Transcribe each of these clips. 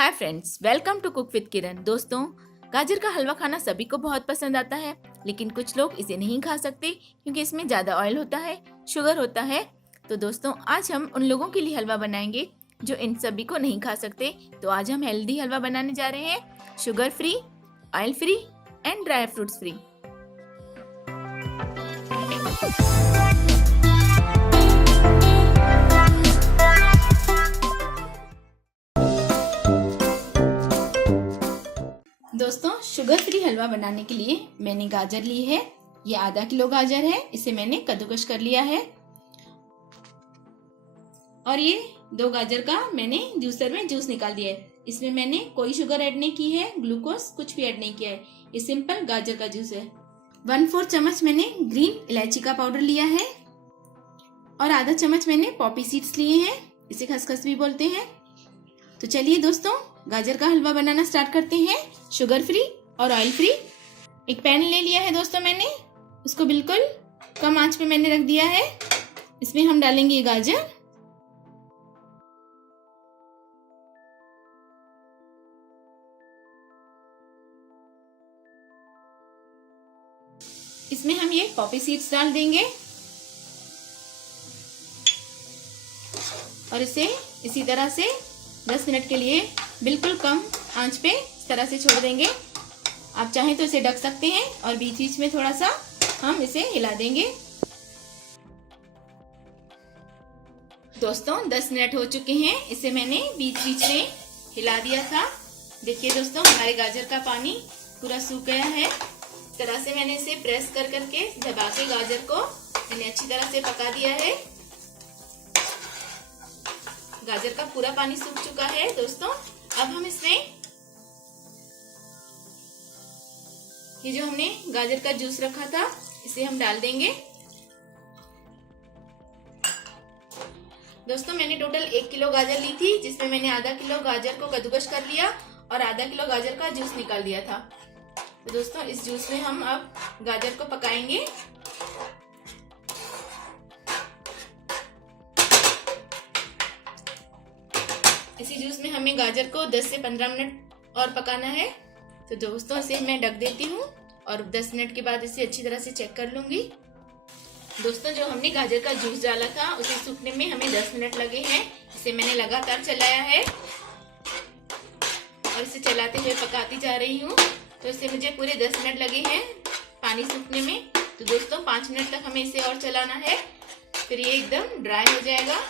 Hi friends, welcome to cook with Kiran. दोस्तों, गाजर का हलवा खाना सभी को बहुत पसंद आता है, लेकिन कुछ लोग इसे नहीं खा सकते क्योंकि इसमें ज़्यादा ऑयल होता है, शुगर होता है। तो दोस्तों, आज हम उन लोगों के लिए हलवा बनाएंगे जो इन सभी को नहीं खा सकते। तो आज हम हेल्दी हलवा बनाने जा रहे हैं, sugar free, oil free and dry fruits free. दोस्तों, शुगर फ्री हलवा बनाने के लिए मैंने गाजर ली है। ये आधा किलो गाजर है, इसे मैंने कद्दूकस कर लिया है। और ये 2 गाजर का मैंने जूसर में जूस निकाल दिया है। इसमें मैंने कोई शुगर ऐड नहीं की है, ग्लूकोज कुछ भी ऐड नहीं किया है। ये सिंपल गाजर का जूस है। 1/4 चम्मच मैंने ग्रीन इलायची का पाउडर लिया है और आधा चम्मच मैंने पॉपी सीड्स लिए हैं, इसे खसखस भी बोलते हैं। तो चलिए दोस्तों, गाजर का हलवा बनाना स्टार्ट करते हैं, शुगर फ्री और ऑयल फ्री। एक पैन ले लिया है दोस्तों मैंने, उसको बिल्कुल कम आंच पे मैंने रख दिया है। इसमें हम डालेंगे ये गाजर। इसमें हम ये पॉपी सीड्स डाल देंगे और इसे इसी तरह से 10 मिनट के लिए बिल्कुल कम आंच पे इस तरह से छोड़ देंगे। आप चाहें तो इसे ढक सकते हैं और बीच बीच में थोड़ा सा हम इसे हिला देंगे। दोस्तों, 10 मिनट हो चुके हैं, इसे मैंने बीच बीच में हिला दिया था। देखिए दोस्तों, हमारे गाजर का पानी पूरा सूख गया है। इस तरह से मैंने इसे प्रेस कर करके दबा के गाजर को मैंने अच्छी तरह से पका दिया है। गाजर का पूरा पानी सूख चुका है दोस्तों। अब हम इसमें ये जो हमने गाजर का जूस रखा था, इसे हम डाल देंगे। दोस्तों, मैंने टोटल 1 किलो गाजर ली थी, जिसमें मैंने आधा किलो गाजर को कद्दूकस कर लिया और आधा किलो गाजर का जूस निकाल दिया था। तो दोस्तों, इस जूस में हम अब गाजर को पकाएंगे। इसी जूस में हमें गाजर को 10 से 15 मिनट और पकाना है। तो दोस्तों, इसे मैं ढक देती हूँ और 10 मिनट के बाद इसे अच्छी तरह से चेक कर लूंगी। दोस्तों, जो हमने गाजर का जूस डाला था, उसे सूखने में हमें 10 मिनट लगे हैं। इसे मैंने लगातार चलाया है और इसे चलाते हुए पकाती जा रही हूँ। तो इसे मुझे पूरे 10 मिनट लगे हैं पानी सूखने में। तो दोस्तों, 5 मिनट तक हमें इसे और चलाना है, फिर ये एकदम ड्राई हो जाएगा।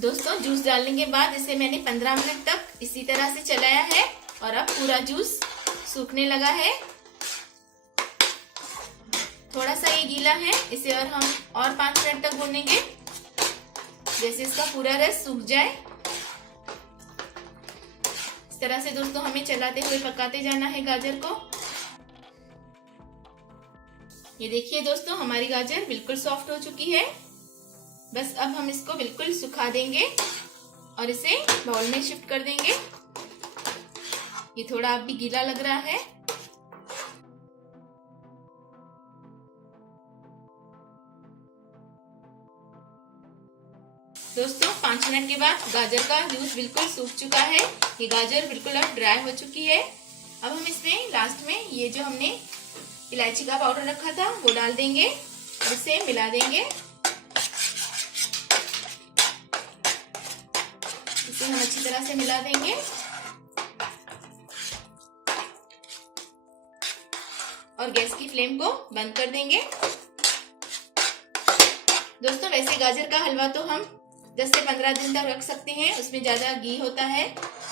दोस्तों, जूस डालने के बाद इसे मैंने 15 मिनट तक इसी तरह से चलाया है और अब पूरा जूस सूखने लगा है। थोड़ा सा ये गीला है, इसे और हम और 5 मिनट तक भूनेंगे, जैसे इसका पूरा रस सूख जाए। इस तरह से दोस्तों हमें चलाते हुए पकाते जाना है गाजर को। ये देखिए दोस्तों, हमारी गाजर बिल्कुल सॉफ्ट हो चुकी है। बस अब हम इसको बिल्कुल सुखा देंगे और इसे बाउल में शिफ्ट कर देंगे। ये थोड़ा अब भी गीला लग रहा है। दोस्तों, 5 मिनट के बाद गाजर का जूस बिल्कुल सूख चुका है। ये गाजर बिल्कुल अब ड्राई हो चुकी है। अब हम इसमें लास्ट में ये जो हमने इलायची का पाउडर रखा था, वो डाल देंगे और इसे मिला देंगे। इसे हम अच्छी तरह से मिला देंगे और गैस की फ्लेम को बंद कर देंगे। दोस्तों, वैसे गाजर का हलवा तो हम 10 से 15 दिन तक रख सकते हैं, उसमें ज्यादा घी होता है,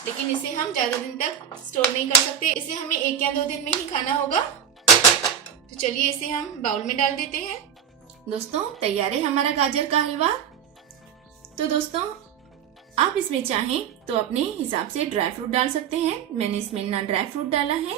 लेकिन इसे हम ज्यादा दिन तक स्टोर नहीं कर सकते। इसे हमें 1 या 2 दिन में ही खाना होगा। तो चलिए इसे हम बाउल में डाल देते हैं। दोस्तों, तैयार है हमारा गाजर का हलवा। तो दोस्तों, आप इसमें चाहें तो अपने हिसाब से ड्राई फ्रूट डाल सकते हैं। मैंने इसमें ना ड्राई फ्रूट डाला है,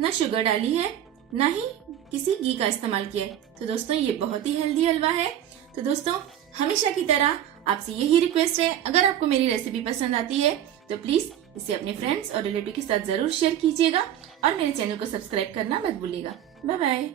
ना शुगर डाली है, ना ही किसी घी का इस्तेमाल किया है। तो दोस्तों, ये बहुत ही हेल्दी हलवा है। तो दोस्तों, हमेशा की तरह आपसे यही रिक्वेस्ट है, अगर आपको मेरी रेसिपी पसंद आती है तो प्लीज इसे अपने फ्रेंड्स और रिलेटिव के साथ जरूर शेयर कीजिएगा और मेरे चैनल को सब्सक्राइब करना मत भूलिएगा। Bye bye.